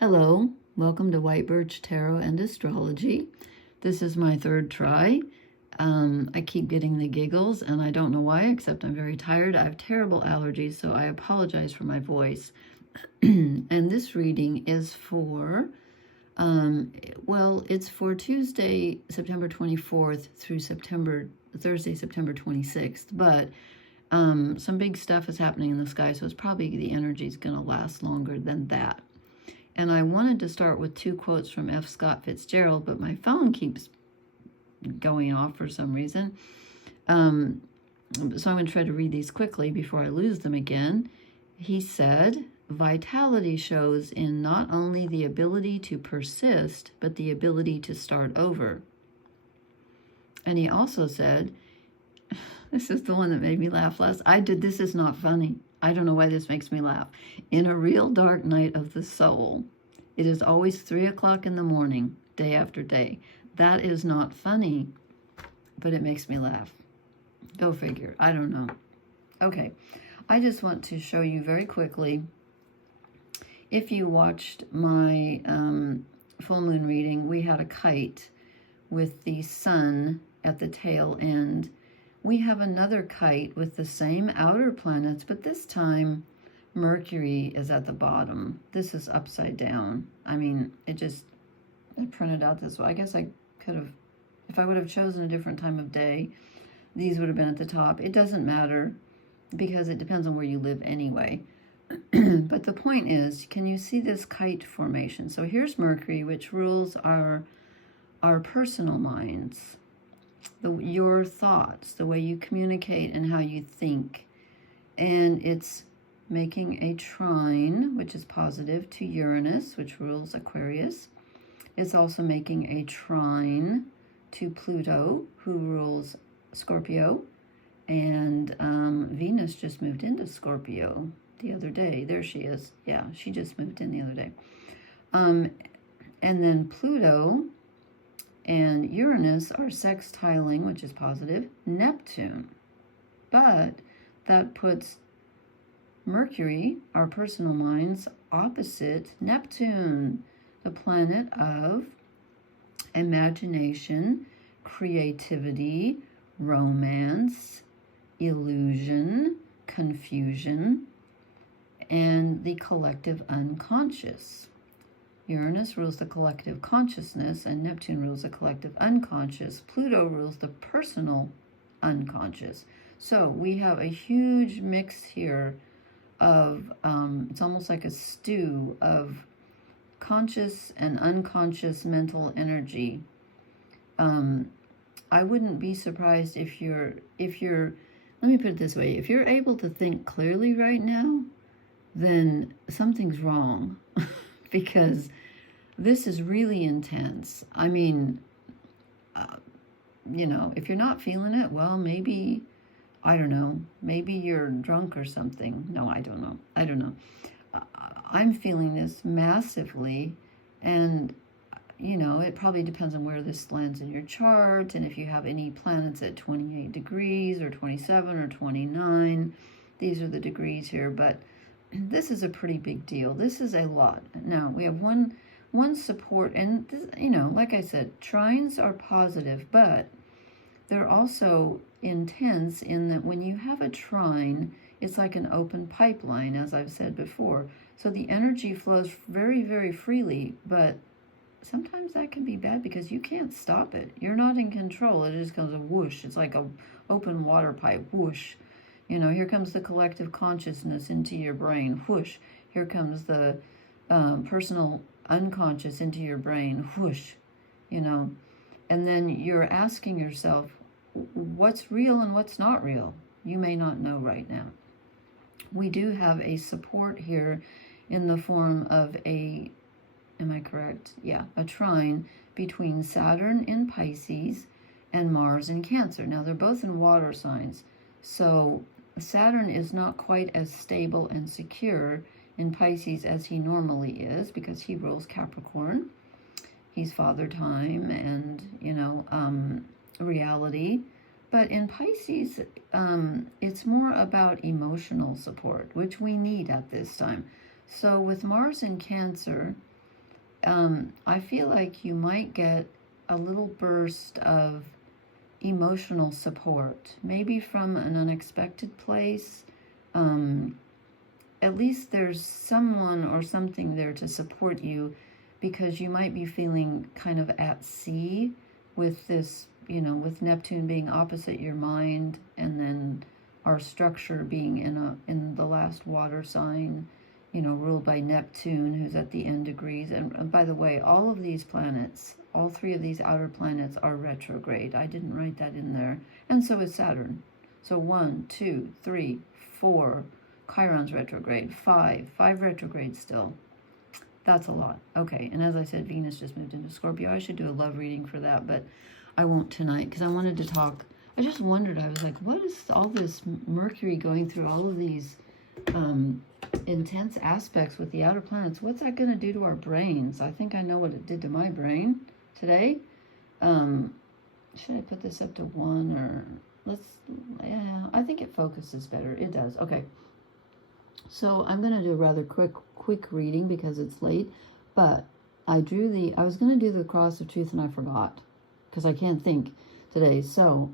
Hello, welcome to White Birch Tarot and Astrology. This is my third try. I keep getting the giggles and I don't know why, except I'm very tired. I have terrible allergies, so I apologize for my voice. And this reading is for, it's for Tuesday, September 24th through Thursday, September 26th, but some big stuff is happening in the sky, so it's probably the energy is going to last longer than that. And I wanted to start with two quotes from F. Scott Fitzgerald, but my phone keeps going off for some reason. So I'm going to try to read these quickly before I lose them again. He said, "Vitality shows in not only the ability to persist, but the ability to start over." And he also said, this is the one that made me laugh last. This is not funny. I don't know why this makes me laugh. "In a real dark night of the soul, it is always 3 o'clock in the morning, day after day." That is not funny, but it makes me laugh. Go figure. I don't know. Okay. I just want to show you very quickly. If you watched my full moon reading, we had a kite with the sun at the tail end. We have another kite with the same outer planets, but this time Mercury is at the bottom. This is upside down. I mean, I printed out this way. I guess I could have, if I would have chosen a different time of day, these would have been at the top. It doesn't matter because it depends on where you live anyway. But the point is, can you see this kite formation? So here's Mercury, which rules our personal minds. Your thoughts, the way you communicate and how you think. And it's making a trine, which is positive, to Uranus, which rules Aquarius. It's also making a trine to Pluto, who rules Scorpio. And Venus just moved into Scorpio the other day. There she is. Yeah, she just moved in the other day. And then Pluto and Uranus are sextiling, which is positive, Neptune. But that puts Mercury, our personal minds, opposite Neptune, the planet of imagination, creativity, romance, illusion, confusion, and the collective unconscious. Uranus rules the collective consciousness, and Neptune rules the collective unconscious. Pluto rules the personal unconscious. So we have a huge mix here of, it's almost like a stew of conscious and unconscious mental energy. I wouldn't be surprised if you're, let me put it this way, if you're able to think clearly right now, then something's wrong. Because this is really intense. I mean, if you're not feeling it, well, maybe, I don't know, maybe you're drunk or something. No, I don't know. I'm feeling this massively, and, it probably depends on where this lands in your chart, and if you have any planets at 28 degrees or 27 or 29. These are the degrees here, but this is a pretty big deal. This is a lot. Now, we have one support, and this, like I said, trines are positive, but they're also intense in that when you have a trine, it's like an open pipeline, as I've said before. So the energy flows very, very freely, but sometimes that can be bad because you can't stop it. You're not in control. It just goes a whoosh. It's like an open water pipe, whoosh. Here comes the collective consciousness into your brain, whoosh. Here comes the personal unconscious into your brain, whoosh. And then you're asking yourself, what's real and what's not real? You may not know right now. We do have a support here in the form of am I correct? Yeah, a trine between Saturn in Pisces and Mars in Cancer. Now, they're both in water signs, so Saturn is not quite as stable and secure in Pisces as he normally is because he rules Capricorn. He's father time and, reality. But in Pisces, it's more about emotional support, which we need at this time. So with Mars in Cancer, I feel like you might get a little burst of emotional support, maybe from an unexpected place. At least there's someone or something there to support you, because you might be feeling kind of at sea with this, with Neptune being opposite your mind, and then our structure being in the last water sign, ruled by Neptune, who's at the end degrees. And by the way, all of these planets, all three of these outer planets are retrograde. I didn't write that in there. And so is Saturn. So 1, 2, 3, 4, Chiron's retrograde, 5 retrograde still. That's a lot. Okay, and as I said, Venus just moved into Scorpio. I should do a love reading for that, but I won't tonight, because I wanted to talk. I just wondered, I was like, what is all this Mercury going through all of these intense aspects with the outer planets? What's that going to do to our brains? I think I know what it did to my brain today. Should I put this up to 1, or yeah, I think it focuses better. It does. Okay. So I'm going to do a rather quick reading because it's late, but I was going to do the Cross of Truth and I forgot because I can't think today. So,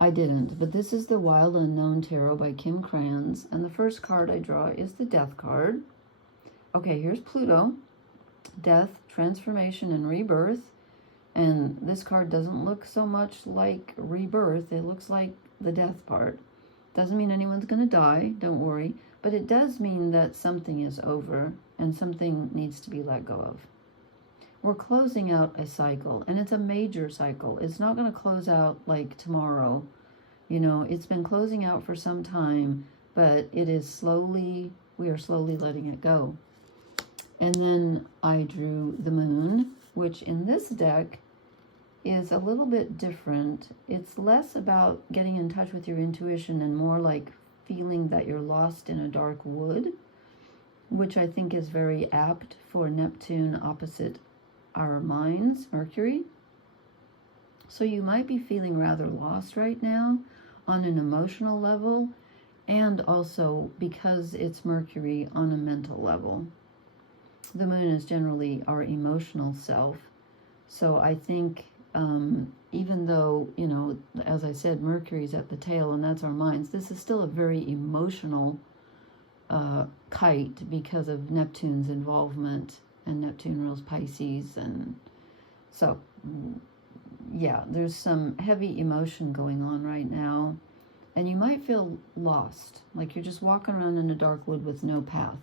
I didn't, but this is the Wild Unknown Tarot by Kim Krans, and the first card I draw is the Death card. Okay, here's Pluto, death, transformation, and rebirth, and this card doesn't look so much like rebirth. It looks like the death part. Doesn't mean anyone's going to die, don't worry, but it does mean that something is over and something needs to be let go of. We're closing out a cycle, and it's a major cycle. It's not going to close out like tomorrow. It's been closing out for some time, but we are slowly letting it go. And then I drew the Moon, which in this deck is a little bit different. It's less about getting in touch with your intuition and more like feeling that you're lost in a dark wood, which I think is very apt for Neptune opposite our minds, Mercury. So you might be feeling rather lost right now on an emotional level, and also because it's Mercury on a mental level. The Moon is generally our emotional self. So I think even though, as I said, Mercury's at the tail and that's our minds, this is still a very emotional kite because of Neptune's involvement, and Neptune rules Pisces. And so, yeah, there's some heavy emotion going on right now, and you might feel lost, like you're just walking around in a dark wood with no path,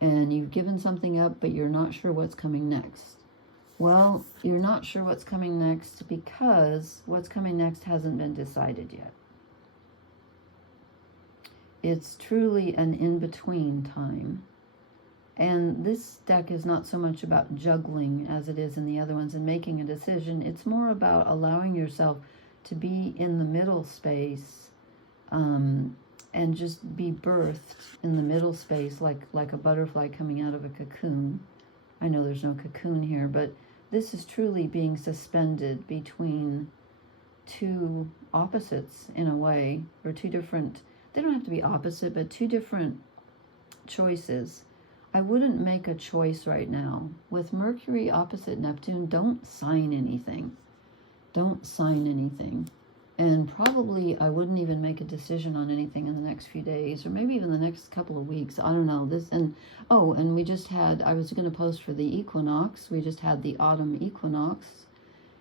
and you've given something up, but you're not sure what's coming next. Well, you're not sure what's coming next because what's coming next hasn't been decided yet. It's truly an in-between time. And this deck is not so much about juggling as it is in the other ones and making a decision. It's more about allowing yourself to be in the middle space, and just be birthed in the middle space like a butterfly coming out of a cocoon. I know there's no cocoon here, but this is truly being suspended between two opposites in a way, or two different, they don't have to be opposite, but two different choices. I wouldn't make a choice right now. With Mercury opposite Neptune, don't sign anything. Don't sign anything. And probably I wouldn't even make a decision on anything in the next few days, or maybe even the next couple of weeks. I don't know. And we just had, I was going to post for the equinox. We just had the autumn equinox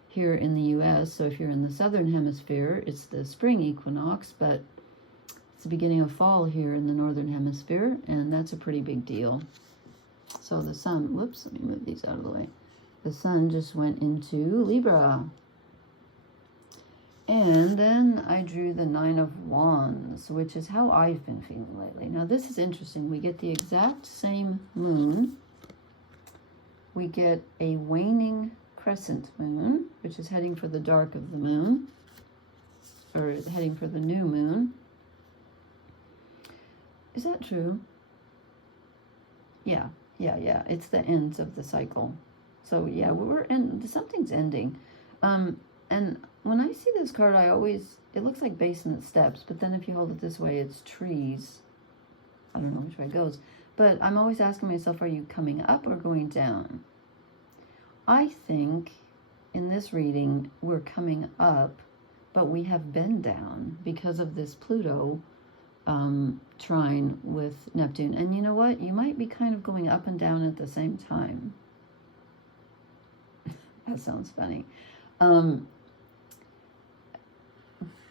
here in the U.S. So if you're in the southern hemisphere, it's the spring equinox, but it's the beginning of fall here in the northern hemisphere, and that's a pretty big deal. So the sun, whoops, let me move these out of the way. The sun just went into Libra. And then I drew the Nine of Wands, which is how I've been feeling lately. Now this is interesting. We get the exact same moon. We get a waning crescent moon, which is heading for the dark of the moon, or heading for the new moon. Is that true? Yeah. It's the ends of the cycle. So yeah, something's ending. And when I see this card, it looks like basement steps, but then if you hold it this way, it's trees. I don't know which way it goes. But I'm always asking myself, are you coming up or going down? I think in this reading we're coming up, but we have been down because of this Pluto trine with Neptune. And you know what? You might be kind of going up and down at the same time. That sounds funny. You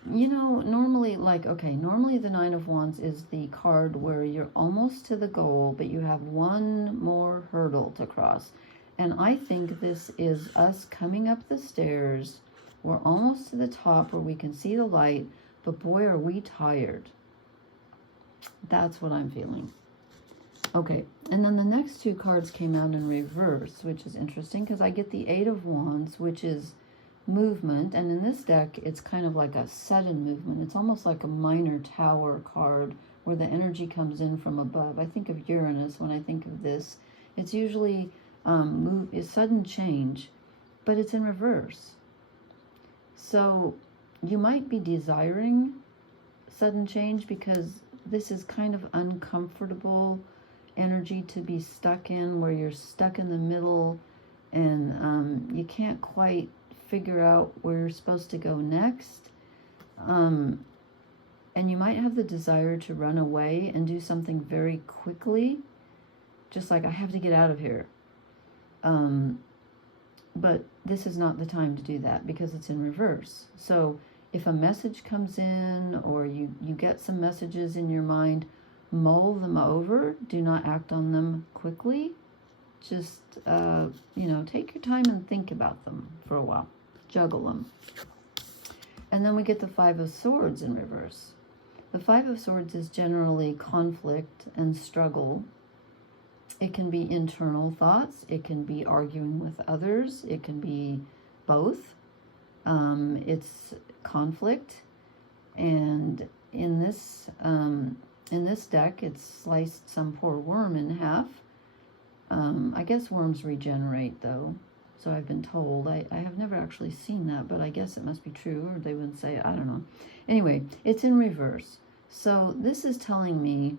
know, normally, like, okay, normally the Nine of Wands is the card where you're almost to the goal, but you have one more hurdle to cross. And I think this is us coming up the stairs. We're almost to the top where we can see the light, but boy, are we tired. That's what I'm feeling. Okay, and then the next two cards came out in reverse, which is interesting because I get the Eight of Wands, which is movement, and in this deck it's kind of like a sudden movement. It's almost like a minor tower card where the energy comes in from above. I think of Uranus when I think of this. It's usually a sudden change, but it's in reverse. So you might be desiring sudden change because this is kind of uncomfortable energy to be stuck in, where you're stuck in the middle and you can't quite figure out where you're supposed to go next. And you might have the desire to run away and do something very quickly, just like, I have to get out of here. But this is not the time to do that because it's in reverse. So if a message comes in or you get some messages in your mind, mull them over. Do not act on them quickly. Just, take your time and think about them for a while. Juggle them. And then we get the Five of Swords in reverse. The Five of Swords is generally conflict and struggle. It can be internal thoughts. It can be arguing with others. It can be both. It's conflict. And in this deck, it's sliced some poor worm in half. I guess worms regenerate, though. So I've been told. I have never actually seen that, but I guess it must be true, or they wouldn't say, I don't know. Anyway, it's in reverse. So this is telling me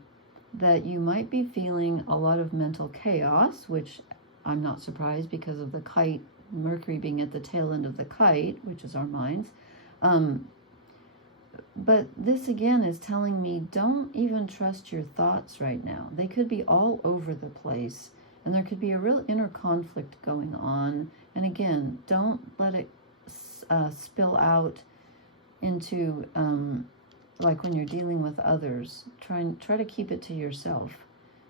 that you might be feeling a lot of mental chaos, which I'm not surprised because of the kite, Mercury being at the tail end of the kite, which is our minds. But this again is telling me, don't even trust your thoughts right now. They could be all over the place. And there could be a real inner conflict going on. And again, don't let it spill out into, like when you're dealing with others. Try to keep it to yourself,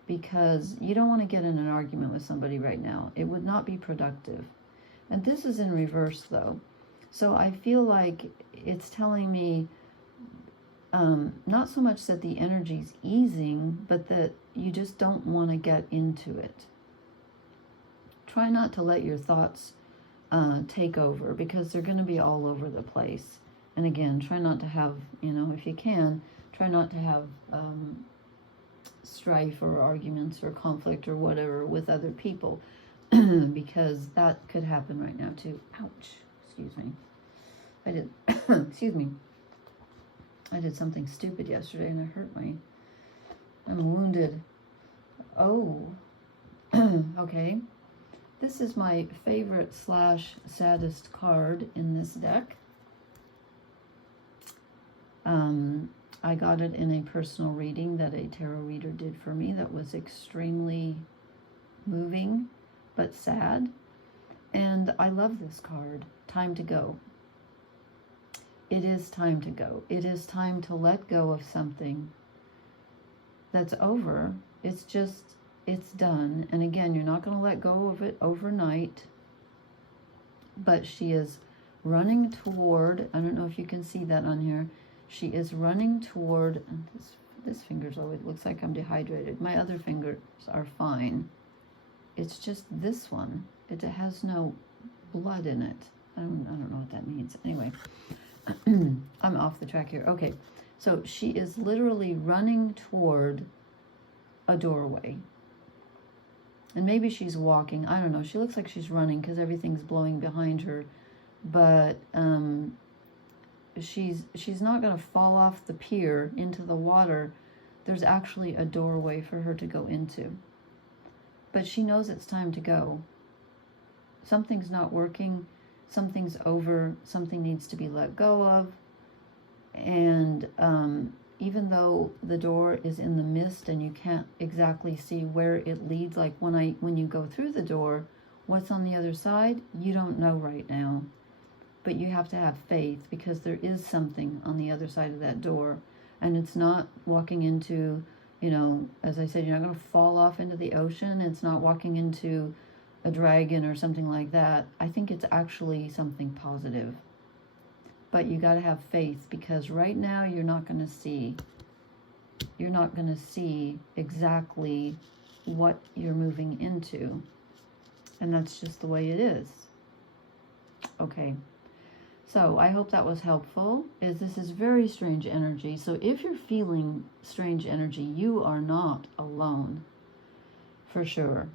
because you don't want to get in an argument with somebody right now. It would not be productive. And this is in reverse, though. So I feel like it's telling me not so much that the energy's easing, but that you just don't want to get into it. Try not to let your thoughts take over, because they're going to be all over the place. And again, try not to have, if you can, try not to have strife or arguments or conflict or whatever with other people, because that could happen right now too. Ouch. Excuse me. Excuse me. I did something stupid yesterday and it hurt I'm wounded. Oh. Okay. This is my favorite / saddest card in this deck. I got it in a personal reading that a tarot reader did for me that was extremely moving but sad. And I love this card. Time to go. It is time to go. It is time to let go of something that's over. It's done. And again, you're not going to let go of it overnight. But she is running toward, I don't know if you can see that on here. She is running toward, and this finger's always, looks like I'm dehydrated. My other fingers are fine. It's just this one. It has no blood in it. I don't know what that means. Anyway, I'm off the track here. Okay, so she is literally running toward a doorway. And maybe she's walking. I don't know. She looks like she's running because everything's blowing behind her. But she's not going to fall off the pier into the water. There's actually a doorway for her to go into. But she knows it's time to go. something's not working, something's over, something needs to be let go of. And even though the door is in the mist and you can't exactly see where it leads, like when you go through the door, what's on the other side, you don't know right now. But you have to have faith, because there is something on the other side of that door. And it's not walking into, as I said, you're not going to fall off into the ocean. It's not walking into a dragon or something like that. I think it's actually something positive. But you got to have faith, because right now you're not going to see. You're not going to see exactly what you're moving into. And that's just the way it is. Okay. So I hope that was helpful. This is very strange energy. So if you're feeling strange energy, you are not alone, for sure.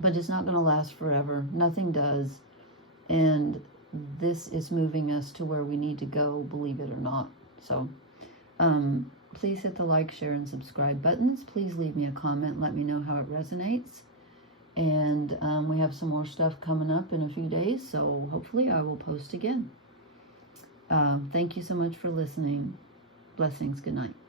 But it's not going to last forever. Nothing does. And this is moving us to where we need to go, believe it or not. So please hit the like, share, and subscribe buttons. Please leave me a comment. Let me know how it resonates. And we have some more stuff coming up in a few days, so hopefully I will post again. Thank you so much for listening. Blessings. Good night.